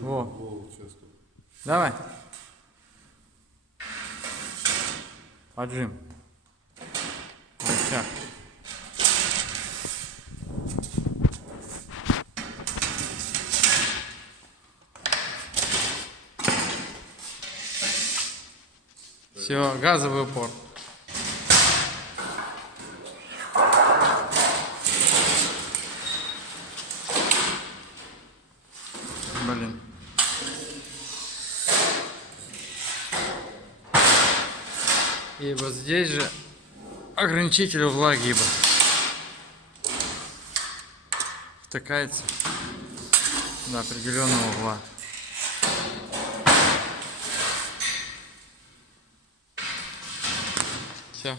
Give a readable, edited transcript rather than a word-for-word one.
Во. Давай. Поджим. Вот так. Все, газовый упор. Блин. И вот здесь же ограничитель угла гиба. Втыкается до определенного угла. Все.